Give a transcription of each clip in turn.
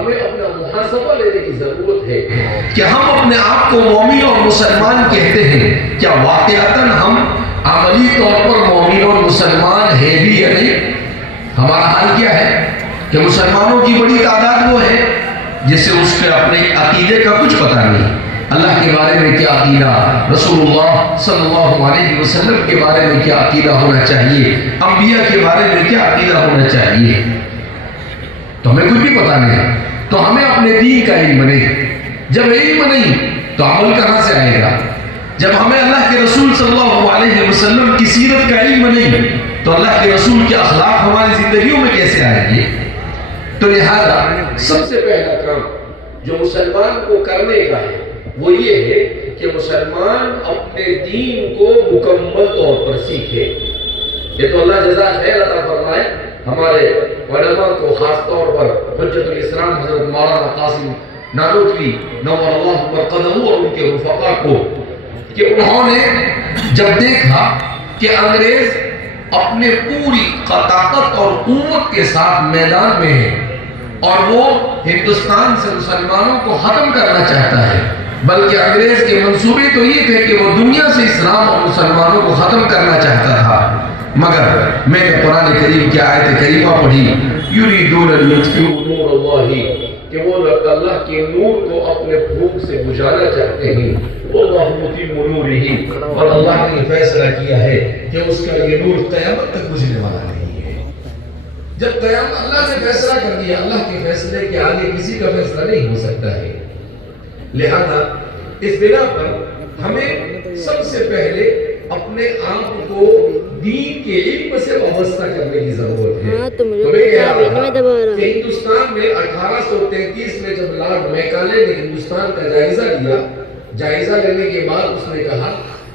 ہمیں اپنا محاسبہ لینے کی ضرورت ہے کہ ہم اپنے آپ کو مومن اور مسلمان کہتے ہیں، کیا واقعتاً ہم عملی طور پر مومن اور مسلمان ہے بھی یا نہیں؟ ہمارا حال کیا ہے کہ مسلمانوں کی بڑی تعداد وہ ہے جسے اس کے اپنے عقیدے کا کچھ پتہ نہیں، اللہ کے بارے میں کیا عقیدہ، رسول اللہ صلی اللہ علیہ وسلم کے بارے میں کیا عقیدہ ہونا چاہیے، انبیاء کے بارے میں کیا عقیدہ ہونا چاہیے، تو ہمیں کچھ بھی پتہ نہیں۔ تو ہمیں اپنے دین کا علم نہیں، جب علم نہیں تو عمل کہاں سے آئے گا؟ جب ہمیں اللہ کے رسول صلی اللہ علیہ وسلم کی سیرت کا علم نہیں تو اللہ کے رسول کے اخلاق ہماری زندگیوں میں کیسے آئیں گے؟ تو لہذا سب سے پہلا کام جو مسلمان کو کرنے کا ہے وہ یہ ہے کہ مسلمان اپنے دین کو مکمل طور پر سیکھے۔ یہ تو اللہ جزا خیر عطا فرمائے ہمارے علماء کو، خاص طور پر حجت الاسلام حضرت مولانا قاسم نانوتوی نور اللہ مرقدہ اور ان کے رفقا کو، کہ انہوں نے جب دیکھا کہ انگریز اپنے پوری طاقت اور قوت کے ساتھ میدان میں ہے اور وہ ہندوستان سے مسلمانوں کو ختم کرنا چاہتا ہے، بلکہ انگریز کے منصوبے تو یہ تھے کہ وہ دنیا سے اسلام اور مسلمانوں کو ختم کرنا چاہتا تھا، مگر میں نے قرآن کریم کی آیت کریمہ پڑھی، یریدون لیطفئوا نور اللہ، کہ وہ اللہ کے نور کو اپنے بھوک سے بجھانا چاہتے ہیں، واللہ متم نورہ، اور اللہ نے فیصلہ کیا ہے کہ اس کا یہ نور قیامت تک بجھنے والا نہیں ہے۔ جب قیامت اللہ نے فیصلہ کر دیا، اللہ کے فیصلے کے آگے کسی کا فیصلہ نہیں ہو سکتا ہے۔ لہذا اس بنا پر ہمیں سب سے پہلے اپنے آپ کو دین کے علم سے وابستہ کرنے کی ضرورت ہے۔ کہ ہندوستان میں 1833 میں جب لارڈ میکالے نے ہندوستان کا جائزہ لیا، جائزہ لینے کے بعد اس نے کہا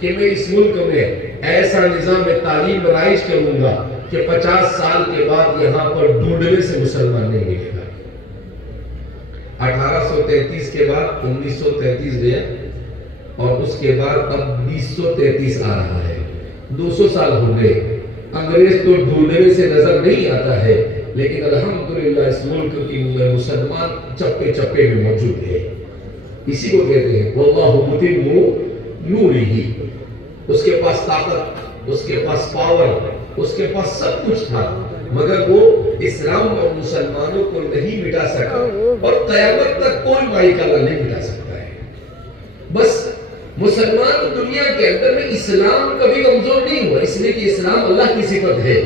کہ میں اس ملک میں ایسا نظام تعلیم رائج کروں گا کہ 50 سال کے بعد یہاں پر ڈھونڈنے سے مسلمان نہیں ملے گا۔ 1833 کے بعد 1933 گیا اور اس کے بعد اب 2033 آ رہا ہے، 200 سال ہو گئے۔ انگریز تو ڈھونڈنے سے نظر نہیں آتا ہے، لیکن الحمدللہ اس ملک کی مسلمان چپے چپے میں موجود ہے۔ اسی کو کہتے ہیں واللہ متم نورہ۔ اس کے پاس طاقت، اس کے پاس پاور، اس کے پاس سب کچھ تھا، مگر وہ اسلام اور مسلمانوں کو نہیں مٹا سکا، اور قیامت تک کوئی مائی کا اللہ نہیں مٹا سکتا ہے۔ بس مسلمان دنیا کے اندر میں اسلام کبھی کمزور نہیں ہوا، اس لیے کہ اسلام اللہ کی صفت ہے۔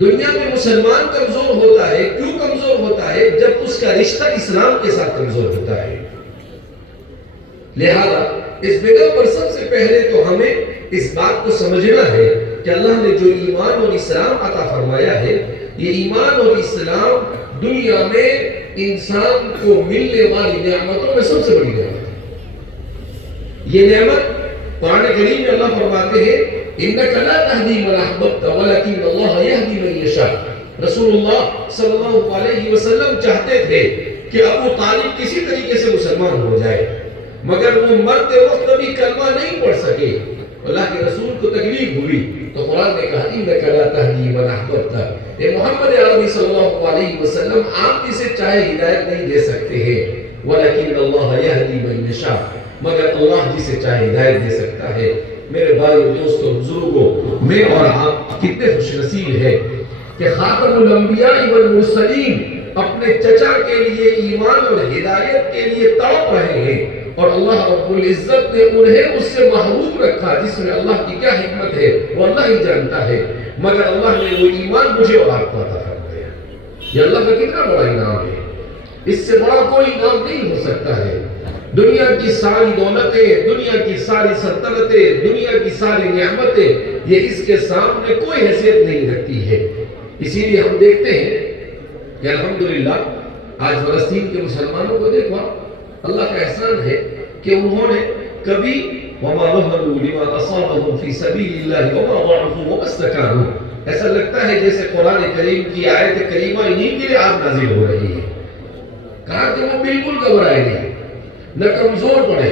دنیا میں مسلمان کمزور ہوتا ہے، کیوں کمزور ہوتا ہے؟ جب اس کا رشتہ اسلام کے ساتھ کمزور ہوتا ہے۔ لہذا اس بنا پر سب سے پہلے تو ہمیں اس بات کو سمجھنا ہے کہ اللہ نے جو ایمان اور اسلام عطا فرمایا ہے، یہ ایمان اور اسلام دنیا میں انسان کو ملنے والی نعمتوں میں سب سے بڑی نعمت ہے۔ یہ نعمت قرآن کریم میں اللہ فرماتے ہیں انک لا تہدی من احببت ولکن اللہ یہدی من یشاء۔ رسول اللہ صلی اللہ علیہ وسلم چاہتے تھے کہ ابو طالب کسی طریقے سے مسلمان ہو جائے، مگر وہ مرتے وقت کبھی کلمہ نہیں پڑھ سکے۔ اللہ کے رسول کو تکلیف ہوئی تو قرآن نے کہا انک لا تہدی من احببت، اے محمد عربی صلی اللہ علیہ وسلم آپ جسے چاہے ہدایت نہیں دے سکتے ہیں، ولکن اللہ یہدی من یشاء، مگر اللہ جسے چاہے ہدایت دے سکتا ہے۔ میرے بھائیو، دوستو، بزرگوں، میں اور آپ کتنے خوش نصیب ہیں کہ خاتم الانبیاء والمرسلین اپنے چچا کے لیے ایمان اور ہدایت کے لیے تڑپ رہے ہیں، اور اللہ رب العزت نے انہیں اس سے محروم رکھا، جس میں اللہ کی کیا حکمت ہے وہ اللہ ہی جانتا ہے، مگر اللہ نے وہ ایمان مجھے اور آپ کو عطا فرمایا۔ یہ اللہ کا کتنا بڑا انعام ہے، اس سے بڑا کوئی انعام نہیں ہو سکتا ہے۔ دنیا کی ساری دولتیں، دنیا کی ساری سلطنتیں، دنیا کی ساری نعمتیں، یہ اس کے سامنے کوئی حیثیت نہیں رکھتی ہے۔ اسی لیے ہم دیکھتے ہیں کہ الحمدللہ آج فلسطین کے مسلمانوں کو دیکھو، اللہ کا احسان ہے کہ انہوں نے کبھی وَمَا وَهَنُوا لِمَا أَصَابَهُمْ فِي سَبِيلِ اللَّهِ وَمَا ضَعُفُوا وَمَا اسْتَكَانُوا۔ ایسا لگتا ہے جیسے قرآن کریم کی آیت کریمہ انہیں کے لیے آج نازل ہو رہی ہے۔ کہا کہ وہ بالکل گھبرائے نہیں، نہ کمزور پڑے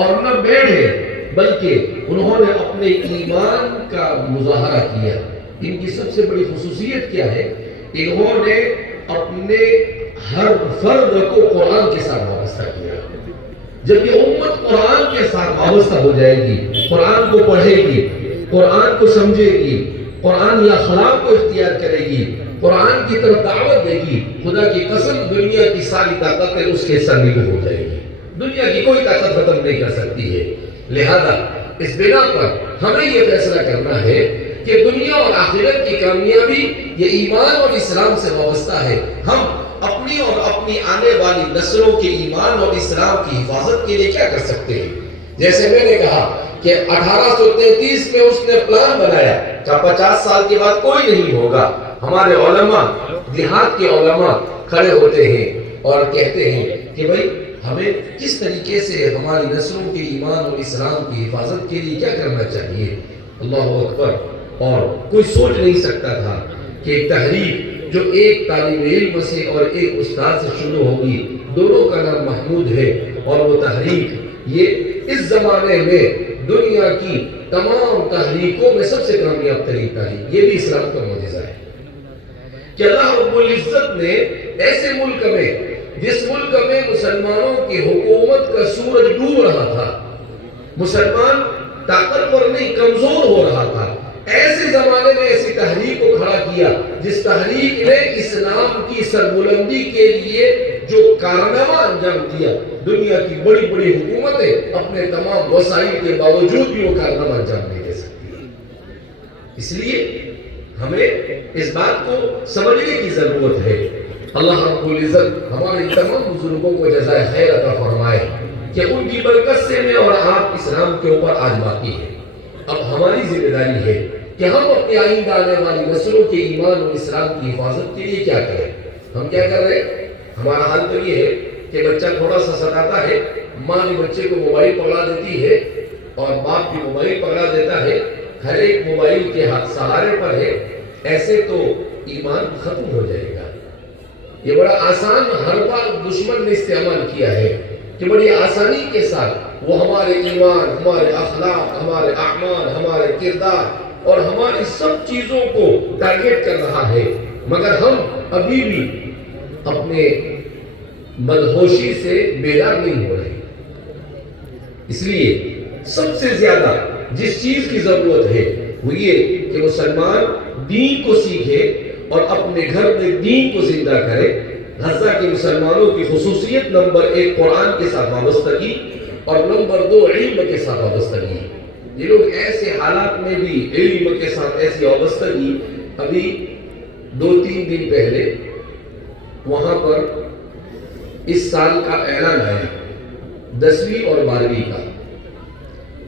اور نہ بیٹھے، بلکہ انہوں نے اپنے ایمان کا مظاہرہ کیا۔ ان کی سب سے بڑی خصوصیت کیا ہے؟ انہوں نے اپنے ہر فرد کو قرآن کے ساتھ وابستہ کیا. جب یہ امت قرآن کے ساتھ وابستہ ہو جائے گی، قرآن کو پڑھے گی، قرآن کو سمجھے گی، قرآن یا اخلاق کو اختیار کرے گی، قرآن کی طرف دعوت دے گی، خدا کی قسم دنیا کی ساری طاقتیں اس کے سامنے ہو جائے گی. دنیا کی کوئی طاقت ختم نہیں کر سکتی ہے. لہذا اس بنا پر ہمیں یہ فیصلہ کرنا ہے کہ دنیا اور آخرت کی کامیابی یہ ایمان اور اسلام سے وابستہ ہے. ہم اپنی اور اپنی آنے والی نسلوں کے ایمان اور اسلام کی حفاظت کے لیے کیا کر سکتے ہیں؟ جیسے میں نے کہا کہ 1833 میں اس نے پلان بنایا کہ 50 سال کے بعد کوئی نہیں ہوگا. ہمارے علماء، دیہات کے علماء کھڑے ہوتے ہیں اور کہتے ہیں کہ بھائی ہمیں کس طریقے سے ہماری نسلوں کے ایمان اور اسلام کی حفاظت کے لیے کیا کرنا چاہیے. اللہ اکبر. اور کوئی سوچ نہیں سکتا تھا کہ ایک تحریک جو ایک طالب علم سے اور ایک استاد سے شروع ہوگی، دونوں کا نام محمود ہے، اور وہ تحریک یہ اس زمانے میں دنیا کی تمام تحریکوں میں سب سے کامیاب ترین تحریک، یہ بھی اسلام کا معجزہ ہے کہ اللہ رب العزت نے ایسے ملک میں، جس ملک میں مسلمانوں کی حکومت کا سورج ڈوب رہا تھا، مسلمان طاقتور نہیں کمزور ہو رہا تھا، ایسے زمانے میں ایسی تحریک کو کھڑا کیا جس تحریک نے اسلام کی سربلندی کے لیے جو کارنامہ انجام دیا. دنیا کی بڑی بڑی حکومتیں اپنے تمام وسائل کے باوجود بھی وہ کارنامہ انجام نہیں دے سکتی. اس لیے ہمیں اس بات کو سمجھنے کی ضرورت ہے. اللہ رب العزت ہمارے تمام بزرگوں کو جزائے خیر عطا فرمائے کہ ان کی برکت سے میں اور آپ اسلام کے اوپر آج باقی ہے. اب ہماری ذمہ داری ہے کہ ہم اپنے آئندہ آنے والی نسلوں کے ایمان اور اسلام کی حفاظت کے لیے کیا کریں. ہم کیا کر رہے ہیں؟ ہمارا حال تو یہ ہے کہ بچہ تھوڑا سا ستاتا ہے، ماں بھی بچے کو موبائل پکڑا دیتی ہے اور باپ بھی موبائل پکڑا دیتا ہے، ہر ایک موبائل کے سہارے پر ہے. ایسے تو ایمان ختم ہو جائے گا. یہ بڑا آسان حربہ دشمن نے استعمال کیا ہے کہ بڑی آسانی کے ساتھ وہ ہمارے ایمان، ہمارے اخلاق، ہمارے اعمال، ہمارے کردار اور ہماری سب چیزوں کو ٹارگیٹ کر رہا ہے، مگر ہم ابھی بھی اپنے مدہوشی سے بیدار نہیں ہو رہے. اس لیے سب سے زیادہ جس چیز کی ضرورت ہے وہ یہ کہ مسلمان دین کو سیکھے اور اپنے گھر میں دین کو زندہ کرے. غزہ کے مسلمانوں کی خصوصیت نمبر 1 قرآن کے ساتھ وابستگی اور نمبر 2 علم کے ساتھ وابستگی. یہ لوگ ایسے حالات میں بھی علم کے ساتھ ایسی وابستگی. ابھی 2-3 دن پہلے وہاں پر اس سال کا اعلان آیا 10ویں اور 12ویں کا،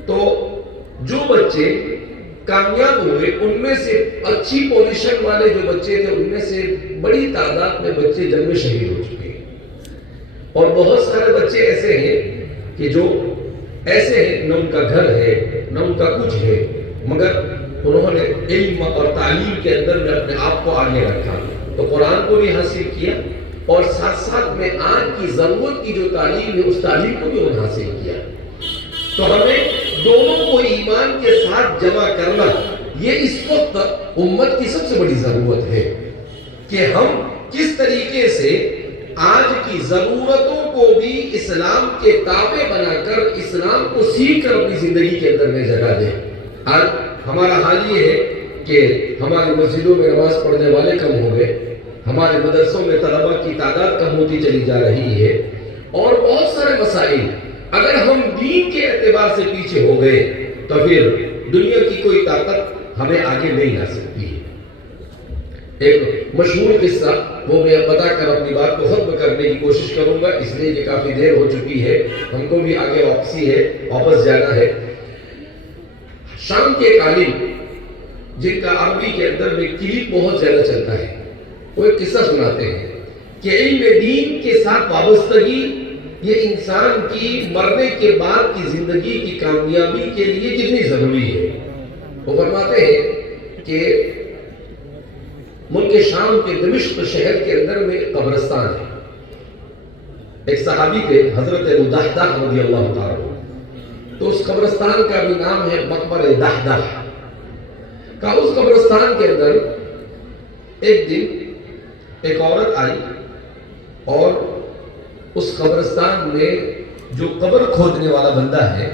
تو جو بچے کامیاب ہوئے ان میں سے اچھی پوزیشن والے جو بچے تھے ان میں سے بڑی تعداد میں بچے جنگ میں شہید ہو چکے ہیں. اور بہت سارے بچے ایسے ہیں کہ جو ایسے ہیں نہ ان کا گھر ہے نہ ان کا کچھ ہے، مگر انہوں نے علم اور تعلیم کے اندر میں اپنے آپ کو آگے رکھا، تو قرآن کو بھی حاصل کیا اور ساتھ ساتھ میں آج کی ضرورت کی جو تعلیم ہے اس تعلیم کو بھی انہوں نے حاصل کیا. تو ہمیں دونوں کو ایمان کے ساتھ جمع کرنا یہ اس وقت امت کی سب سے بڑی ضرورت ہے کہ ہم کس طریقے سے آج کی ضرورتوں کو بھی اسلام کے تابع بنا کر اسلام کو سیکھ کر اپنی زندگی کے اندر میں جگہ دیں. آج ہمارا حال یہ ہے کہ ہماری مسجدوں میں نماز پڑھنے والے کم ہو گئے، ہمارے مدرسوں میں طلبہ کی تعداد کم ہوتی چلی جا رہی ہے، اور بہت سارے مسائل اگر ہم دین کے اعتبار سے پیچھے ہو گئے تو پھر دنیا کی کوئی طاقت ہمیں آگے نہیں لا سکتی. ایک مشہور قصہ وہ میں بتا کر اپنی بات کو ختم کرنے کی کوشش کروں گا، اس لیے کہ کافی دیر ہو چکی ہے، ہم کو بھی آگے واپس جانا ہے. شام کے ایک عالم جن کا عربی کے اندر میں کلپ بہت زیادہ چلتا ہے، وہ ایک قصہ سناتے ہیں کہ علم دین کے ساتھ وابستگی یہ انسان کی مرنے کے بعد کی زندگی کی کامیابی کے لیے کتنی ضروری ہے. وہ فرماتے ہیں کہ ملک شام کے دمشق شہر کے اندر میں ایک قبرستان ہے. ایک صحابی تھے حضرت دحدح رضی اللہ تعالیٰ، تو اس قبرستان کا بھی نام ہے مقبرہ دحدح کا. اس قبرستان کے اندر ایک دن ایک عورت آئی اور اس قبرستان میں جو قبر کھودنے والا بندہ ہے